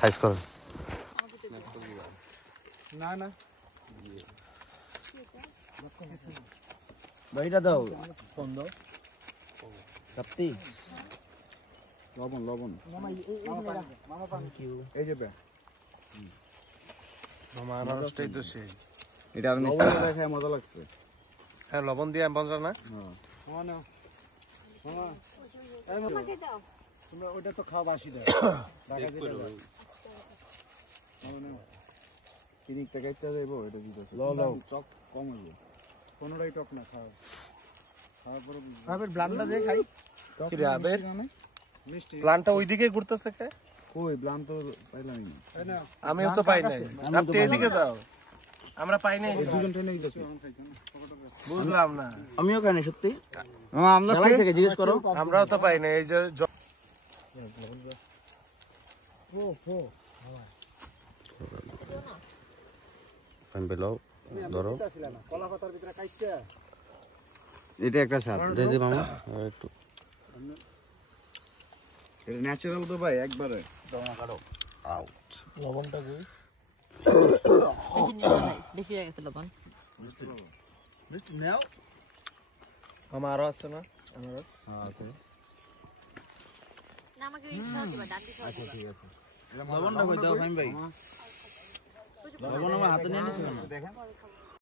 size করো না না ভাইটা দাও ফোন দাও কাপ্তি লবণ লবণ এই যে মামা আনারসটাই তো সেই এটা আর মিষ্টি খেয়ে মজা লাগছে হ্যাঁ লবণ দিয়ে মজা না তোমরা ওটা তো খাও বাসি দাও কিনিক টাকা ইচ্ছা যাইবো এটা দিতেছে টক কম হইবে কোনোটাই টক না খাও খাওয়ার পরে আবার ব্লান্ডটা দিয়ে খাই কি রে আবের মিষ্টি প্ল্যানটা ওইদিকে ঘুরতেছে কে কই ব্লান তো পাইলাম না আমিও তো পাই নাই আপনি এদিকে দাও আমরা পাই নাই দুজন ট্রেনে গেছে বুঝলাম না আমিও খাই না সত্যি আমরা থেকে জিজ্ঞেস করো আমরাও তো পাই না এই যে ধরো এটা একটা স্বাদ দেখি মামা একটু এটা ন্যাচারাল তো ভাই একবারে আউট লবণটা কই বেশি হয়ে গেছে লবণ মিষ্টি নাও মামা আরো আছে না হ্যাঁ আছে না আমাকে এই খাও দিবা ডান্ডি খাও আচ্ছা ঠিক আছে লবণটা কই দাও ফাইম ভাই লবণ আমার হাতে নিয়ে নিছো না দেখেন